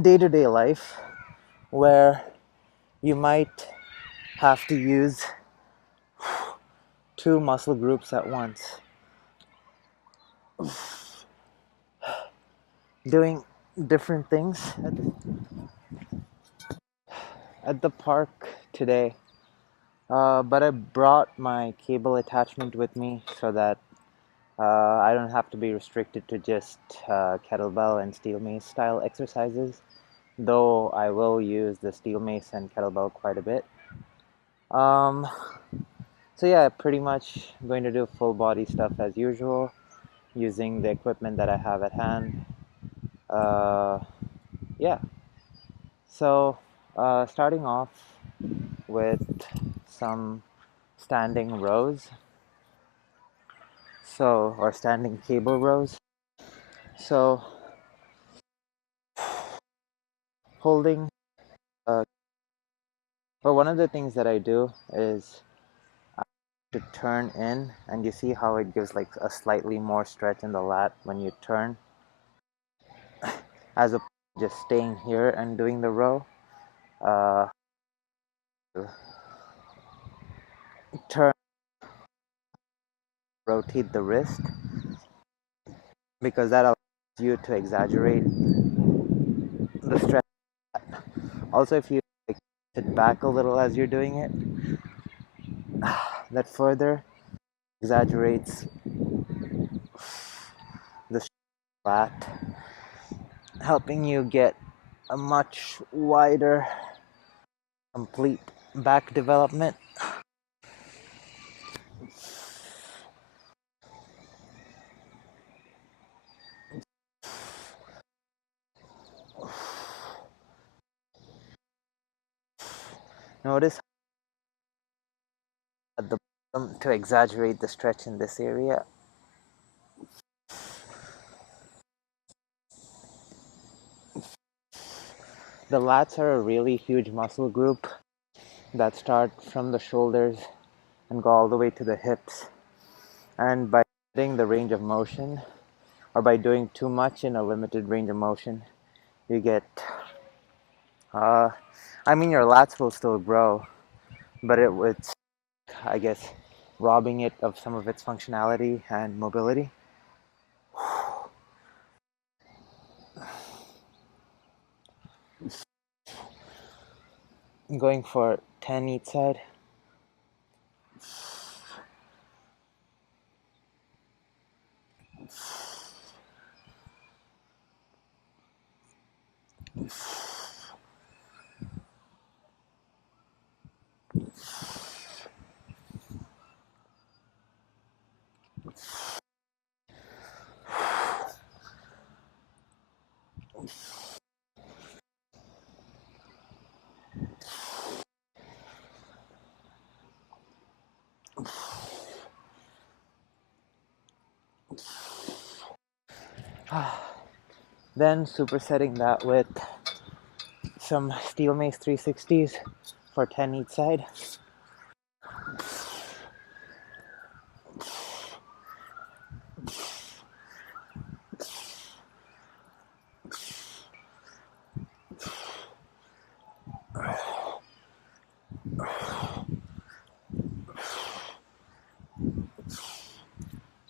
day-to-day life where you might have to use two muscle groups at once. Doing different things at the park today. But I brought my cable attachment with me so that I don't have to be restricted to just kettlebell and steel mace style exercises, though I will use the steel mace and kettlebell quite a bit. Um, so yeah, pretty much going to do full body stuff as usual, using the equipment that I have at hand. Uh, yeah, so starting off with some standing rows, or standing cable rows. So holding, one of the things that I do is to turn in, and you see how it gives like a slightly more stretch in the lat when you turn, as opposed to just staying here and doing the row. Uh, Turn, rotate the wrist, because that allows you to exaggerate the stretch. Also, if you like, sit back a little as you're doing it, that further exaggerates the lat, helping you get a much wider, complete back development. Notice at the bottom to exaggerate the stretch in this area. The lats are a really huge muscle group that start from the shoulders and go all the way to the hips. And by limiting the range of motion, or by doing too much in a limited range of motion, you get, your lats will still grow, but it's, I guess, robbing it of some of its functionality and mobility. Going for 10 each side. Then supersetting that with some steel mace 360s for 10 each side.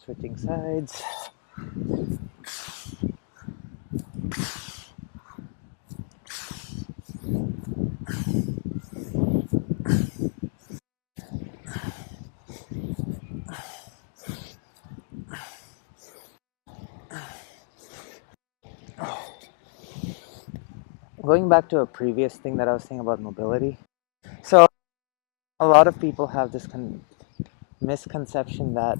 Switching sides. Going back to a previous thing that I was saying about mobility. So a lot of people have this misconception that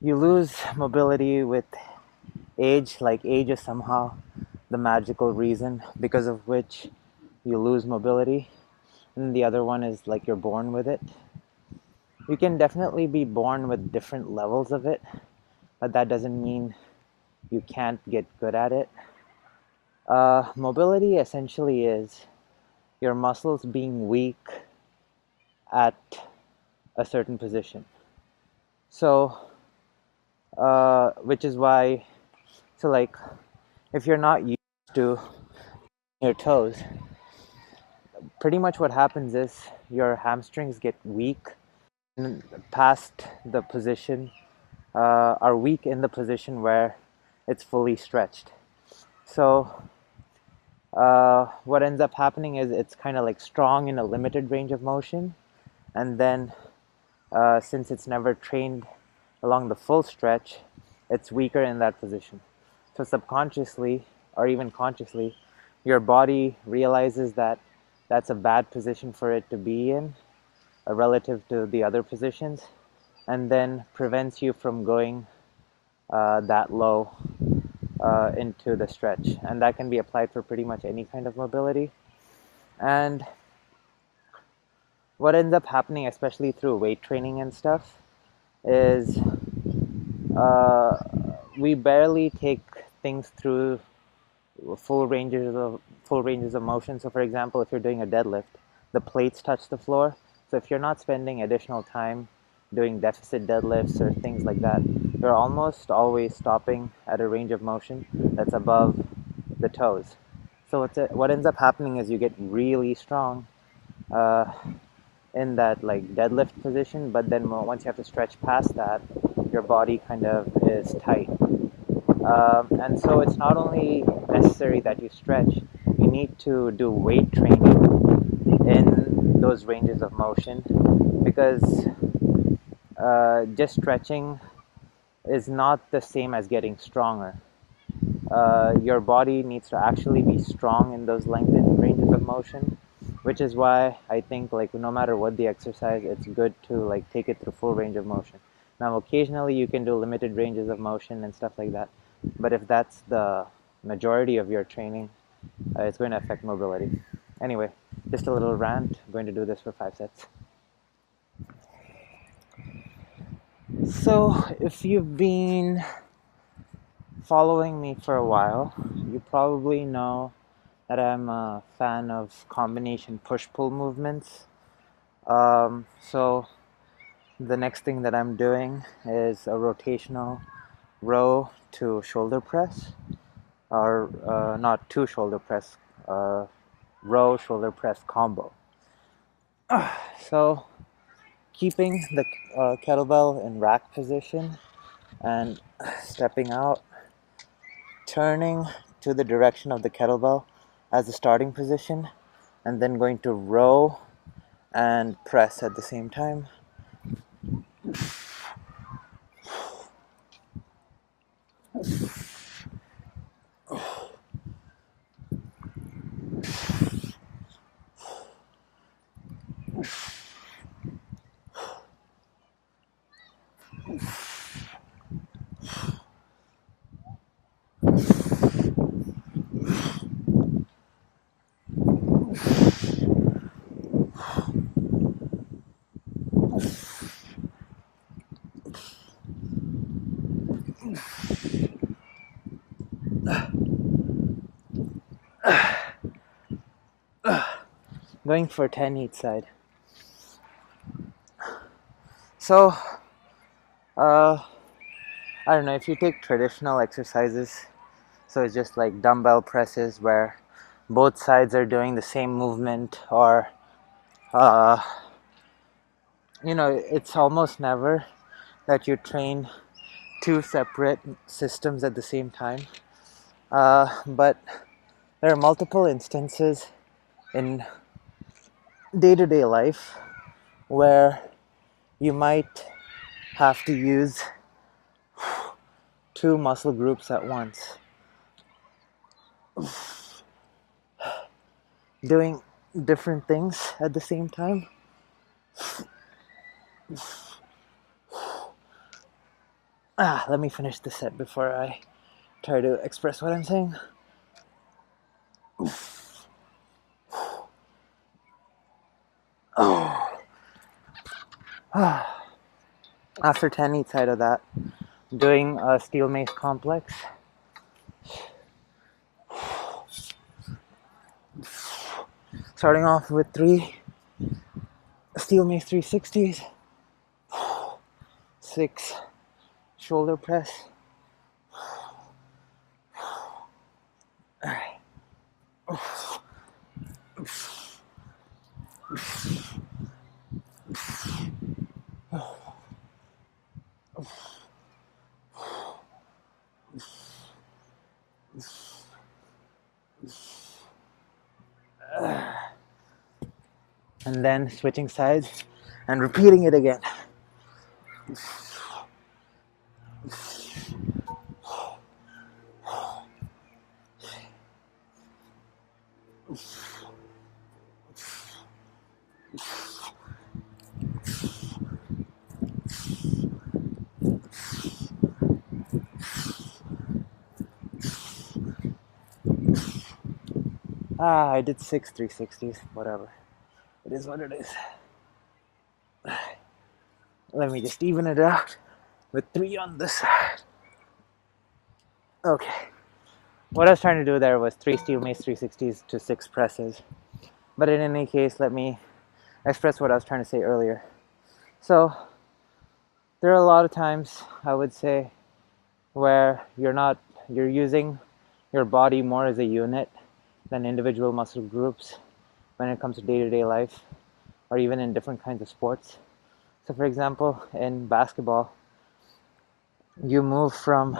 you lose mobility with age, like age is somehow the magical reason because of which you lose mobility, and the other one is like you're born with it. You can definitely be born with different levels of it, but that doesn't mean you can't get good at it. Mobility essentially is your muscles being weak at a certain position. So, which is why, so like, if you're not used to your toes, pretty much what happens is your hamstrings get weak past the position, are weak in the position where it's fully stretched. So what ends up happening is it's kind of like strong in a limited range of motion, and then since it's never trained along the full stretch, it's weaker in that position. So subconsciously or even consciously, your body realizes that that's a bad position for it to be in relative to the other positions, and then prevents you from going that low into the stretch. And that can be applied for pretty much any kind of mobility. And what ends up happening, especially through weight training and stuff, is uh, we barely take things through full ranges of motion. So for example, if you're doing a deadlift, the plates touch the floor. So if you're not spending additional time doing deficit deadlifts or things like that, you're almost always stopping at a range of motion that's above the toes. So what ends up happening is you get really strong uh, in that like deadlift position, but then once you have to stretch past that, your body kind of is tight. And so it's not only necessary that you stretch, you need to do weight training in those ranges of motion, because just stretching is not the same as getting stronger. Your body needs to actually be strong in those lengthened ranges of motion, which is why I think like no matter what the exercise, it's good to like take it through full range of motion. Now occasionally you can do limited ranges of motion and stuff like that, but if that's the majority of your training, it's going to affect mobility. Anyway, just a little rant. I'm going to do this for 5 sets. So if you've been following me for a while, you probably know that I'm a fan of combination push-pull movements. So the next thing that I'm doing is a rotational row to shoulder press, or not to shoulder press, row shoulder press combo. So keeping the kettlebell in rack position and stepping out, turning to the direction of the kettlebell as the starting position, and then going to row and press at the same time. Going for 10 each side. So, I don't know, if you take traditional exercises, so it's just like dumbbell presses where both sides are doing the same movement, or, it's almost never that you train two separate systems at the same time. But there are multiple instances in day-to-day life where you might have to use two muscle groups at once, doing different things at the same time. Let me finish the set before I try to express what I'm saying. After 10 each side of that, doing a steel mace complex. Starting off with 3 steel mace 360s, 6 shoulder press, And then switching sides and repeating it again. I did 6 360s, whatever. It is what it is. Let me just even it out with 3 on this side. Okay. What I was trying to do there was 3 steel mace 360s to 6 presses. But in any case, let me express what I was trying to say earlier. So, there are a lot of times, I would say, where you're using your body more as a unit than individual muscle groups when it comes to day-to-day life or even in different kinds of sports. So for example, in basketball, you move from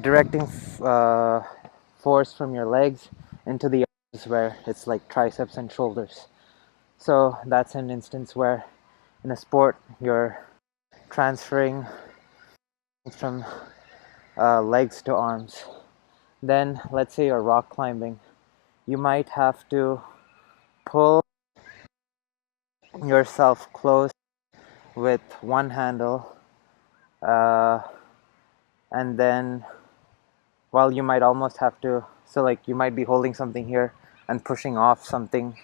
directing force from your legs into the arms where it's like triceps and shoulders. So that's an instance where in a sport you're transferring from legs to arms. Then let's say you're rock climbing. You might have to pull yourself close with one handle, and then while you might almost have to, so like you might be holding something here and pushing off something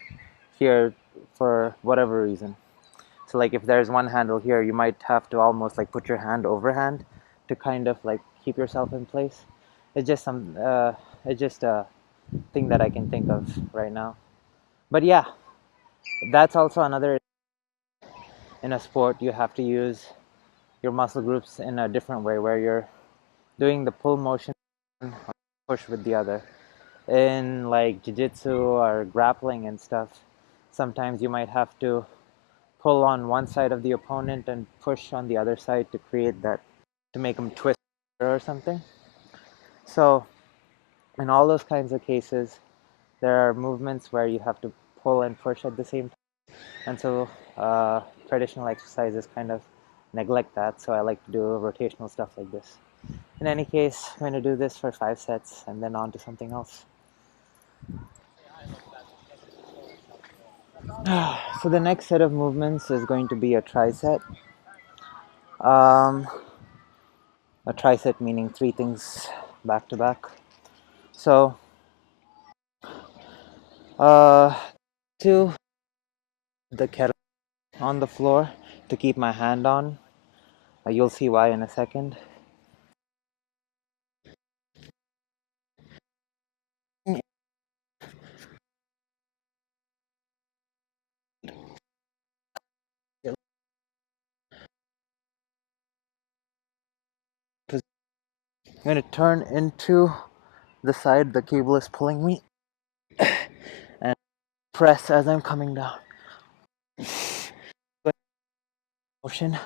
here for whatever reason. So like if there's one handle here, you might have to almost like put your hand overhand to kind of like keep yourself in place. It's just a thing that I can think of right now. But yeah, that's also another, in a sport you have to use your muscle groups in a different way where you're doing the pull motion push with the other. In like jiu-jitsu or grappling and stuff, sometimes you might have to pull on one side of the opponent and push on the other side to create that, to make them twist or something. So in all those kinds of cases, there are movements where you have to pull and push at the same time. And so traditional exercises kind of neglect that. So I like to do rotational stuff like this. In any case, I'm going to do this for 5 sets and then on to something else. So the next set of movements is going to be a tricep. A tricep meaning 3 things back to back. So, to the kettle on the floor to keep my hand on. You'll see why in a second. I'm going to turn into the side the cable is pulling me and press as I'm coming down. Motion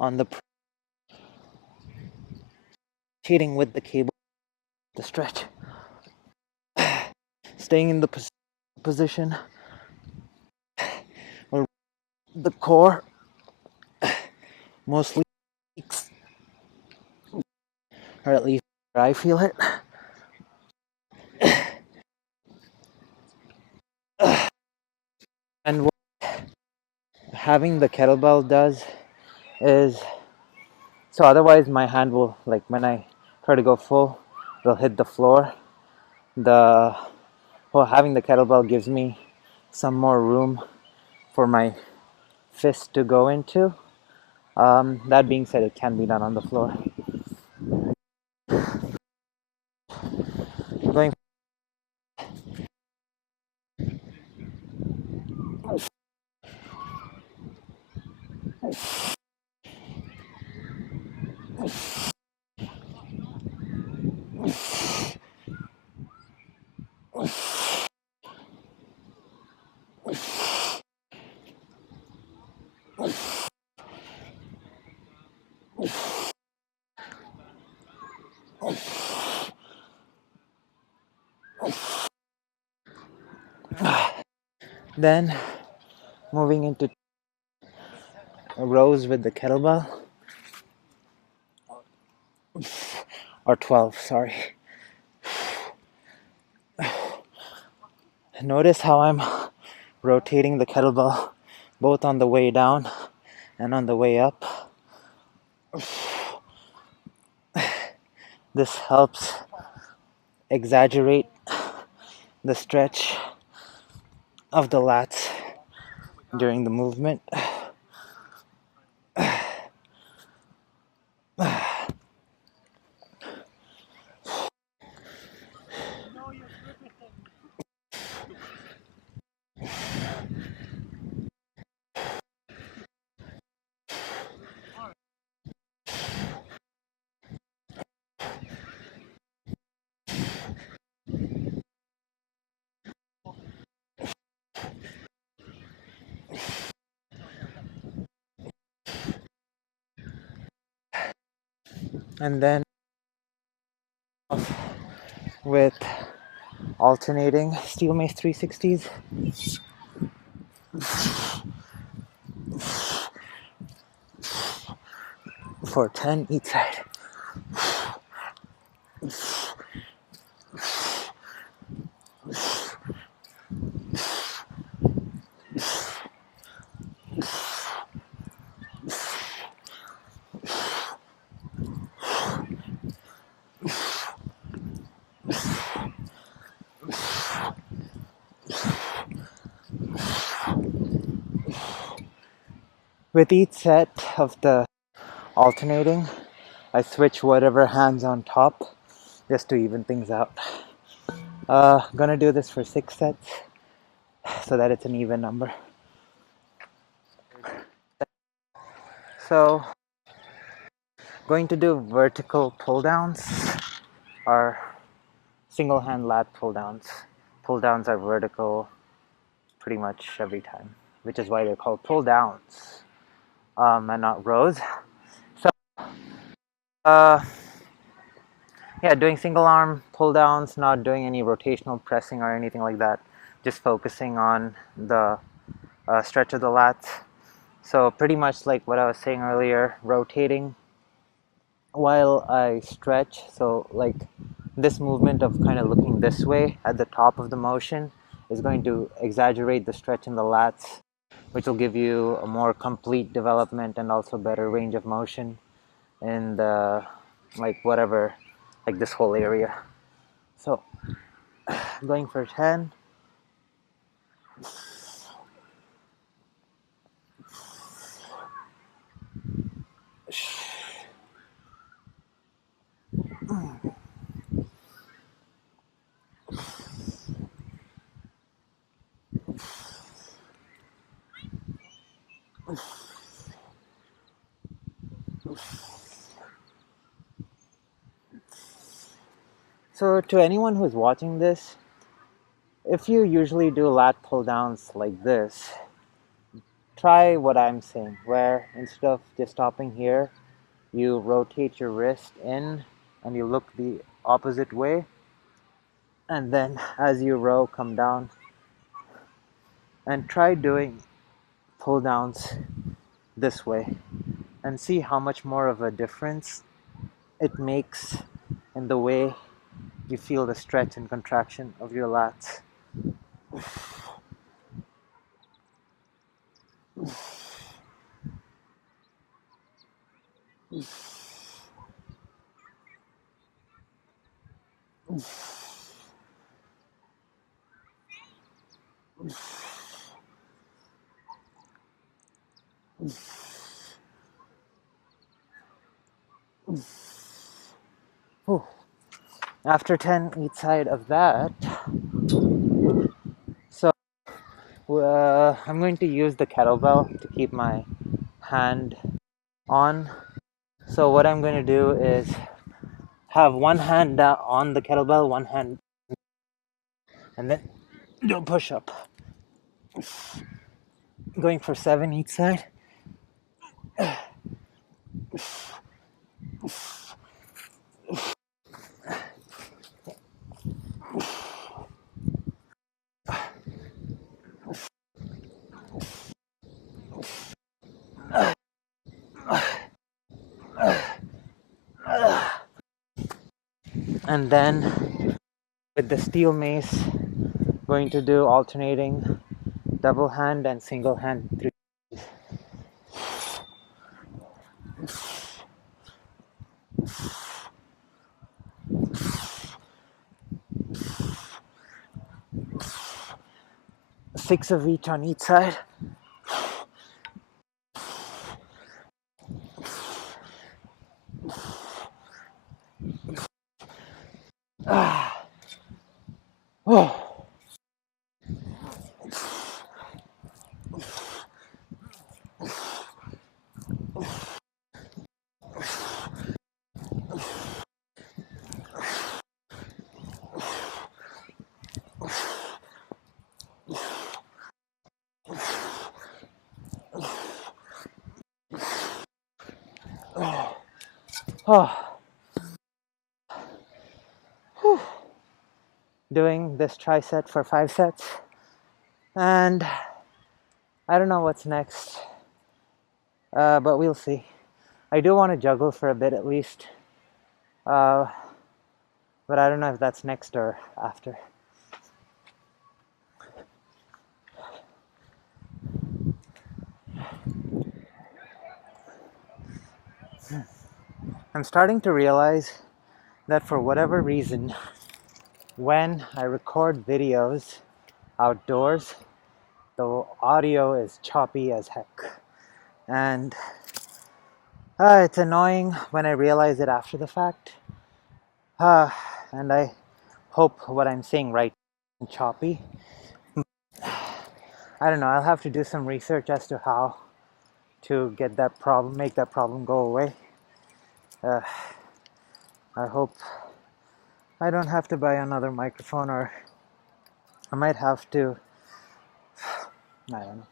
on the cheating with the cable, the stretch, staying in the position where the core mostly leaks, or at least I feel it. And what having the kettlebell does is, so otherwise my hand will, like when I try to go full, it'll hit the floor. Having the kettlebell gives me some more room for my fist to go into. That being said, it can be done on the floor. Going Then moving into rows with the kettlebell, or 12, sorry. Notice how I'm rotating the kettlebell both on the way down and on the way up. This helps exaggerate the stretch of the lats during the movement. And then with alternating steel mace 360s for 10 each side. With each set of the alternating, I switch whatever hand's on top just to even things out. Gonna do this for 6 sets so that it's an even number. So, going to do vertical pull downs or single hand lat pull downs. Pull downs are vertical pretty much every time, which is why they're called pull downs and not rows. So, yeah, doing single arm pull downs, not doing any rotational pressing or anything like that, just focusing on the stretch of the lats. So pretty much like what I was saying earlier, rotating while I stretch. So like this movement of kind of looking this way at the top of the motion is going to exaggerate the stretch in the lats, which will give you a more complete development and also better range of motion in the like whatever, like this whole area. So going for 10. So to anyone who's watching this, if you usually do lat pull downs like this, try what I'm saying, where instead of just stopping here, you rotate your wrist in and you look the opposite way, and then as you row, come down and try doing pull downs this way and see how much more of a difference it makes in the way you feel the stretch and contraction of your lats. Whew. After 10 each side of that, so I'm going to use the kettlebell to keep my hand on. So what I'm going to do is have one hand on the kettlebell, one hand, and then do a push-up. Going for 7 each side. And then with the steel mace, going to do alternating double hand and single hand 3. 6 of each on each side. Oh. Oh. Whew. Doing this tricep for 5 sets, and I don't know what's next, but we'll see. I do want to juggle for a bit at least, but I don't know if that's next or after. I'm starting to realize that for whatever reason, when I record videos outdoors, the audio is choppy as heck. And it's annoying when I realize it after the fact. And I hope what I'm saying right and choppy. I don't know, I'll have to do some research as to how to get that problem, make that problem go away. I hope I don't have to buy another microphone, or I might have to. I don't know.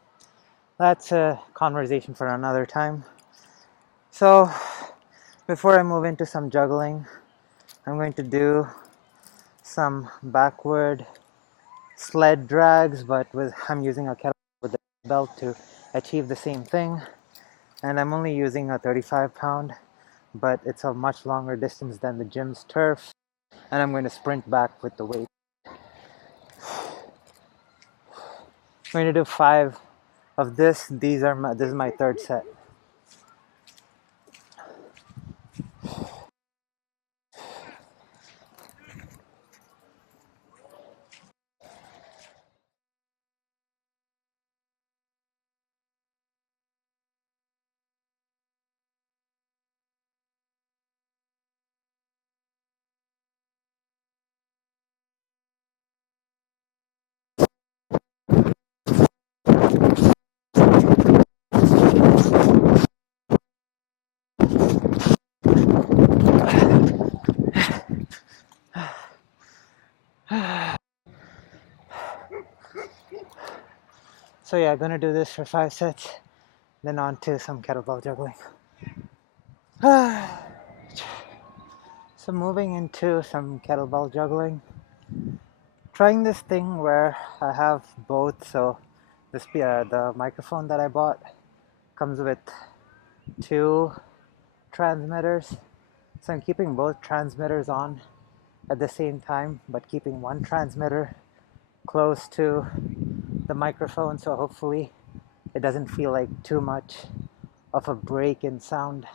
That's a conversation for another time. So, before I move into some juggling, I'm going to do some backward sled drags, but I'm using a kettlebell with the belt to achieve the same thing. And I'm only using a 35-pound, but it's a much longer distance than the gym's turf. And I'm going to sprint back with the weight. I'm going to do 5 of this. This is my 3rd set. So yeah, I'm gonna do this for 5 sets, then on to some kettlebell juggling. So moving into some kettlebell juggling, trying this thing where I have both. So the microphone that I bought comes with 2 transmitters. So I'm keeping both transmitters on at the same time, but keeping one transmitter close to the microphone, so hopefully it doesn't feel like too much of a break in sound,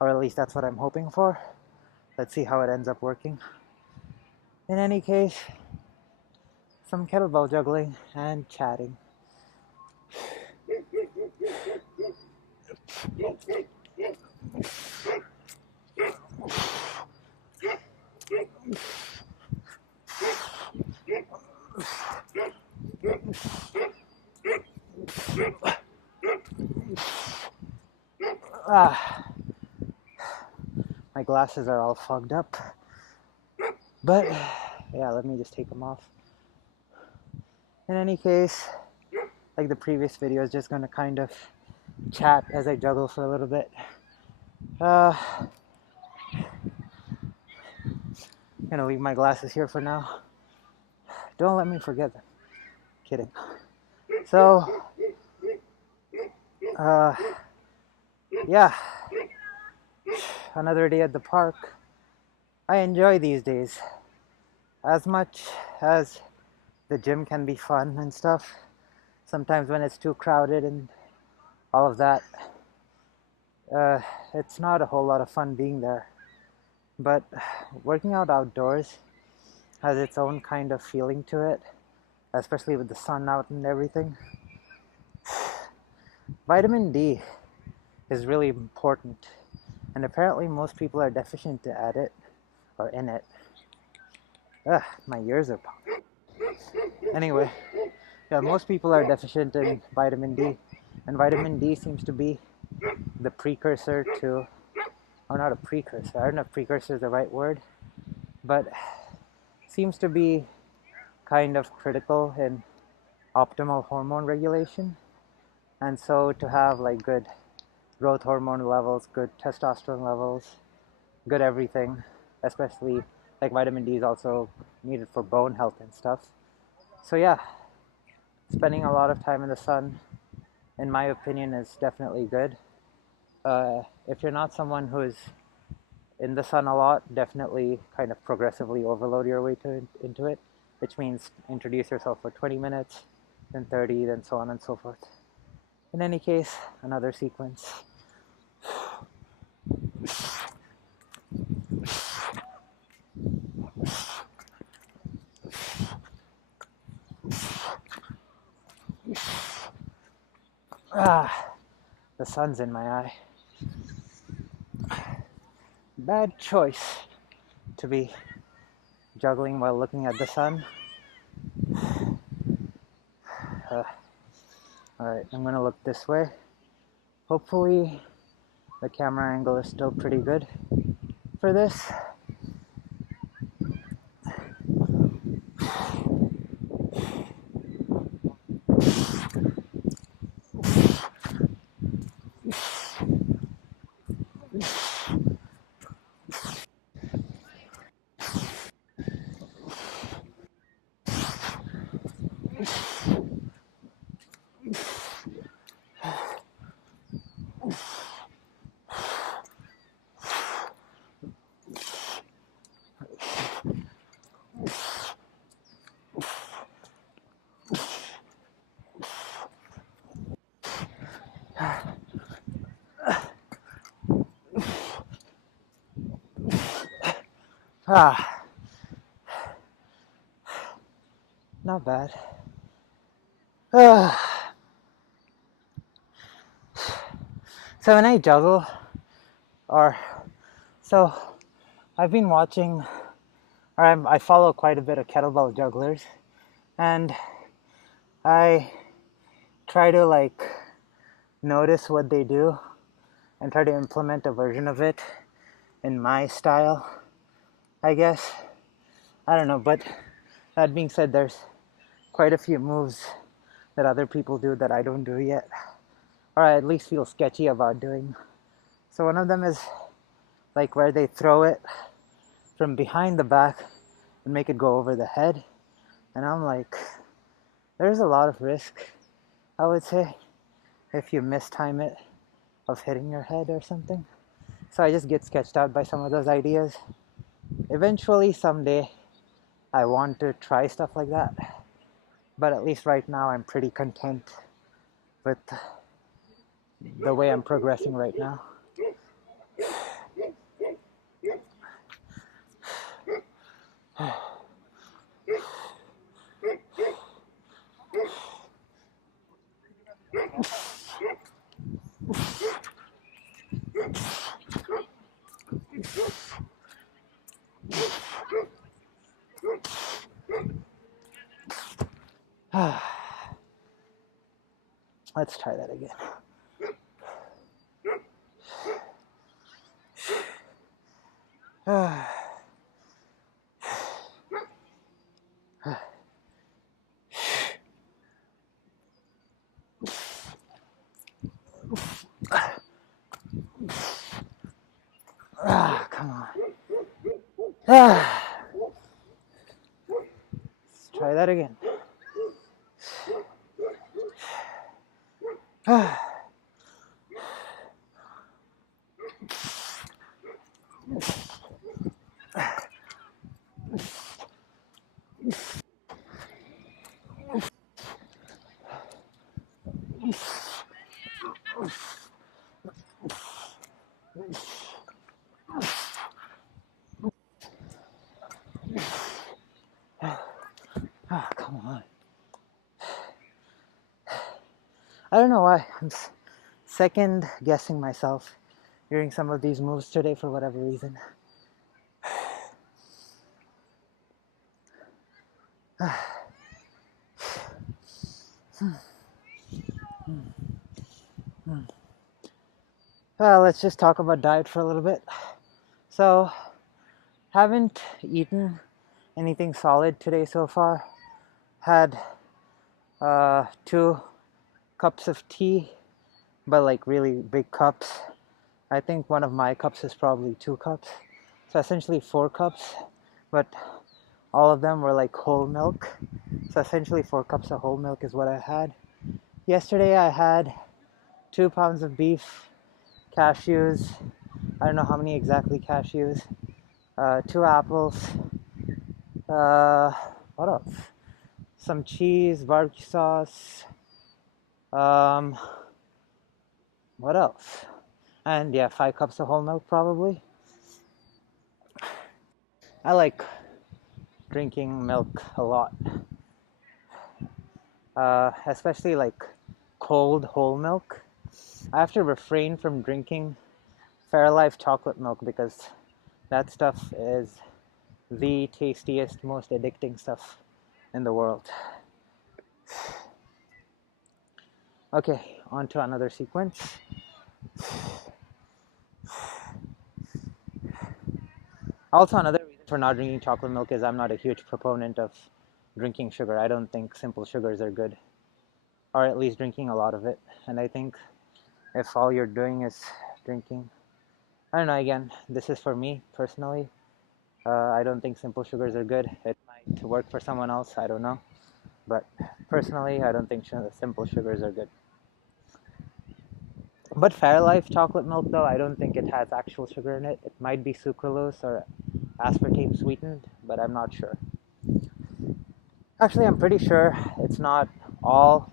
or at least that's what I'm hoping for. Let's see how it ends up working. In any case, some kettlebell juggling and chatting. My glasses are all fogged up, but yeah, let me just take them off. In any case, like the previous video, is just gonna kind of chat as I juggle for a little bit. Gonna leave my glasses here for now. Don't let me forget them. Kidding. So, yeah, another day at the park. I enjoy these days as much as the gym can be fun and stuff. Sometimes when it's too crowded and all of that, uh, it's not a whole lot of fun being there. But working out outdoors has its own kind of feeling to it, especially with the sun out and everything. Vitamin D is really important, and apparently most people are deficient at it or in it. Ugh, my ears are popping. Anyway, yeah, most people are deficient in vitamin D, and vitamin D seems to be the precursor to, or not a precursor, I don't know if precursor is the right word, but seems to be kind of critical in optimal hormone regulation. And so to have like good growth hormone levels, good testosterone levels, good everything, especially like vitamin D is also needed for bone health and stuff. So yeah, spending a lot of time in the sun, in my opinion, is definitely good. If you're not someone who's in the sun a lot, definitely kind of progressively overload your way into it, which means introduce yourself for 20 minutes, then 30, then so on and so forth. In any case, another sequence. Ah, the sun's in my eye. Bad choice to be juggling while looking at the sun. Alright, I'm gonna look this way. Hopefully the camera angle is still pretty good for this. Ah, not bad. Ah. So when I juggle, or so I've been watching, or I follow quite a bit of kettlebell jugglers, and I try to like notice what they do and try to implement a version of it in my style, I guess. I don't know, but that being said, there's quite a few moves that other people do that I don't do yet, or I at least feel sketchy about doing. So one of them is like where they throw it from behind the back and make it go over the head. And I'm like, there's a lot of risk, I would say, if you mistime it, of hitting your head or something. So I just get sketched out by some of those ideas. Eventually, someday, I want to try stuff like that. But at least right now, I'm pretty content with the way I'm progressing right now. Let's try that again. Come on. Let's try that again. I don't know why. I'm second guessing myself during some of these moves today for whatever reason. Well, let's just talk about diet for a little bit. So, haven't eaten anything solid today so far. Had 2 cups of tea, but like really big cups. I think one of my cups is probably 2 cups. So essentially 4 cups, but all of them were like whole milk. So essentially 4 cups of whole milk is what I had. Yesterday I had 2 pounds of beef, cashews. I don't know how many exactly cashews. 2 apples. Uh, what else? Some cheese, barbecue sauce. Um, what else? And yeah, 5 cups of whole milk probably. I like drinking milk a lot, especially like cold whole milk. I have to refrain from drinking Fairlife chocolate milk because that stuff is the tastiest, most addicting stuff in the world. Okay, on to another sequence. Also, another reason for not drinking chocolate milk is I'm not a huge proponent of drinking sugar. I don't think simple sugars are good, or at least drinking a lot of it. And I think if all you're doing is drinking, I don't know, again, this is for me personally. I don't think simple sugars are good. It might work for someone else, I don't know. But personally, I don't think simple sugars are good. But Fairlife chocolate milk, though, I don't think it has actual sugar in it. It might be sucralose or aspartame sweetened, but I'm not sure. Actually, I'm pretty sure it's not all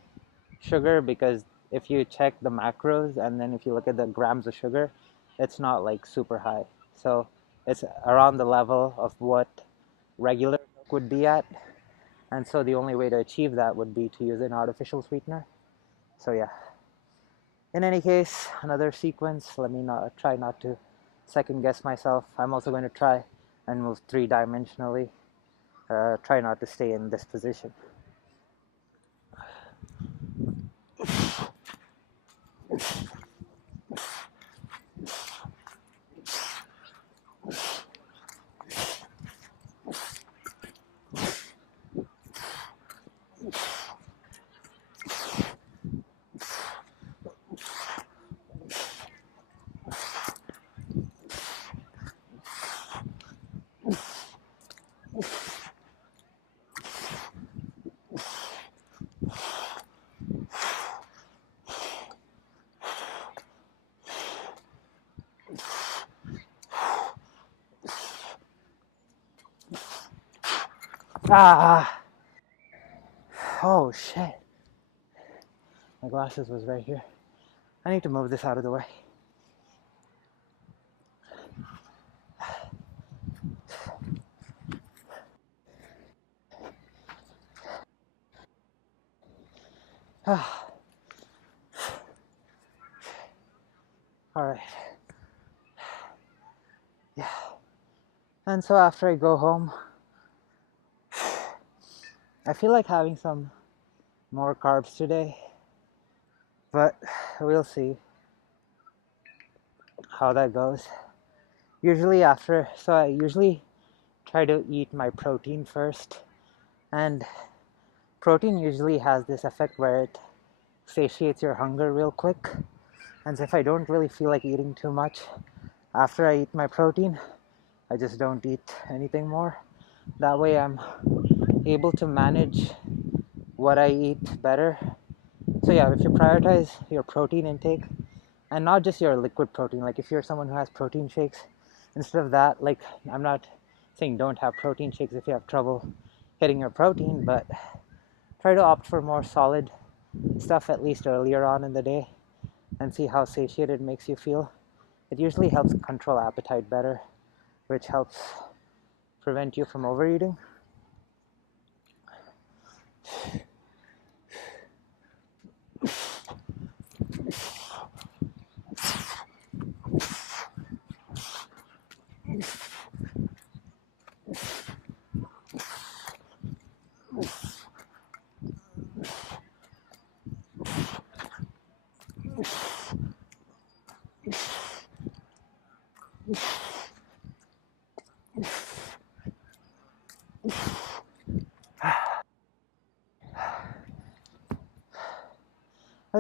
sugar because if you check the macros and then if you look at the grams of sugar, it's not like super high. So it's around the level of what regular milk would be at. And so the only way to achieve that would be to use an artificial sweetener. So yeah. In any case, another sequence. Let me try not to second guess myself. I'm also going to try and move 3-dimensionally. Try not to stay in this position. Ah! Oh shit. My glasses was right here. I need to move this out of the way. Ah. All right. Yeah. And so after I go home, I feel like having some more carbs today, but we'll see how that goes. So I usually try to eat my protein first, and protein usually has this effect where it satiates your hunger real quick. And so if I don't really feel like eating too much after I eat my protein, I just don't eat anything more. That way I'm able to manage what I eat better. So yeah, if you prioritize your protein intake and not just your liquid protein, like if you're someone who has protein shakes, instead of that, like I'm not saying don't have protein shakes if you have trouble getting your protein, but try to opt for more solid stuff at least earlier on in the day and see how satiated it makes you feel. It usually helps control appetite better, which helps prevent you from overeating.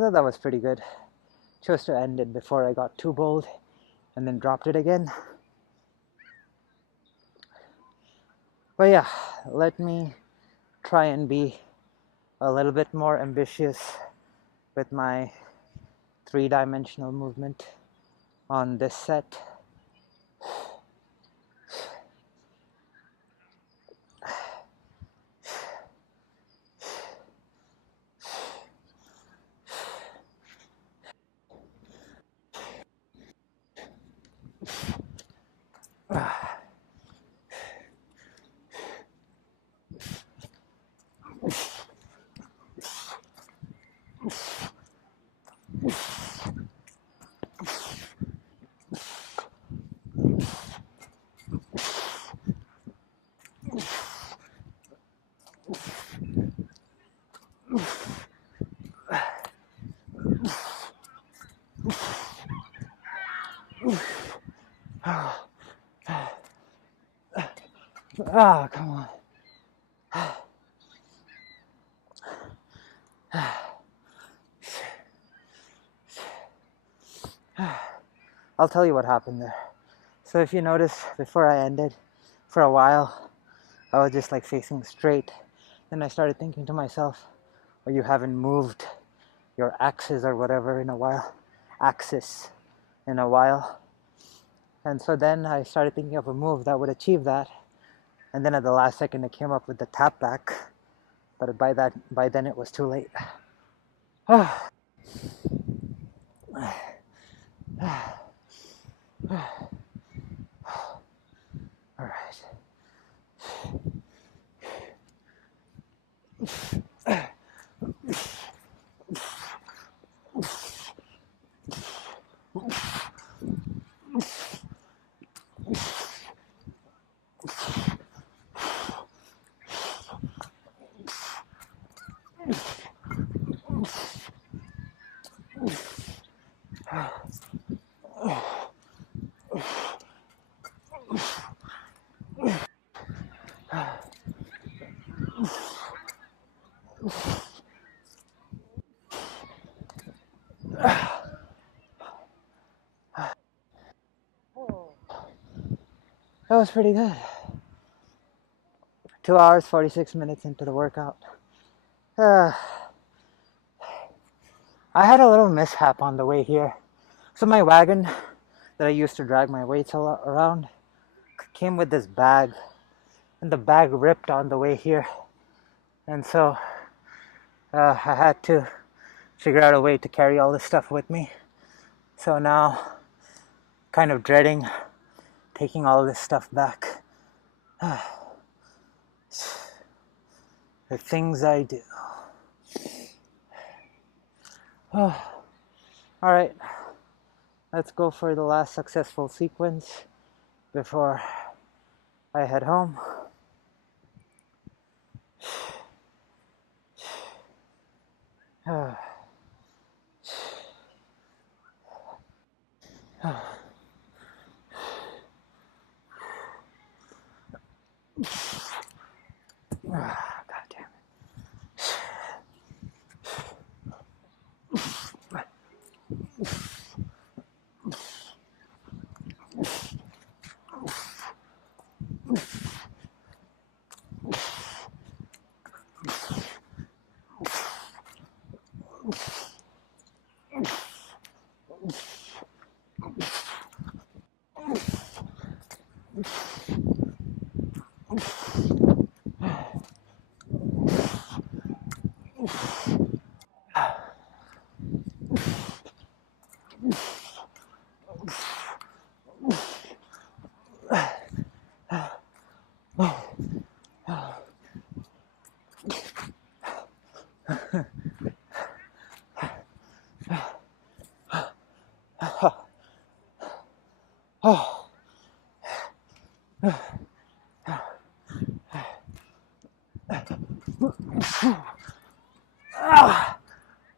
thought that was pretty good. Chose to end it before I got too bold and then dropped it again. But yeah, let me try and be a little bit more ambitious with my three-dimensional movement on this set. Ah, come on. I'll tell you what happened there. So if you notice, before I ended, for a while, I was just like facing straight. Then I started thinking to myself, well, you haven't moved your axis or whatever in a while. Axis in a while. And so then I started thinking of a move that would achieve that. And then at the last second, I came up with the tap back. But by then it was too late. All right. That was pretty good. 2 hours, 46 minutes into the workout. I had a little mishap on the way here. So my wagon that I used to drag my weights around came with this bag, and the bag ripped on the way here. And so I had to figure out a way to carry all this stuff with me. So now, kind of dreading taking all this stuff back. The things I do. All right, let's go for the last successful sequence before I head home. God damn it.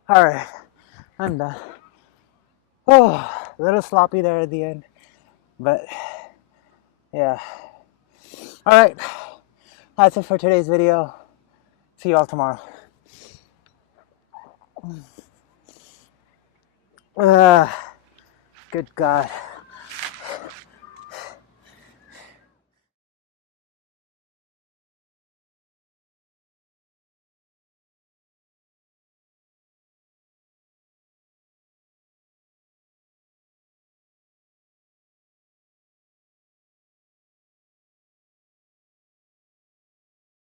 All right, I'm done. A little sloppy there at the end, but yeah. All right, that's it for today's video. See you all tomorrow. Uh, good God.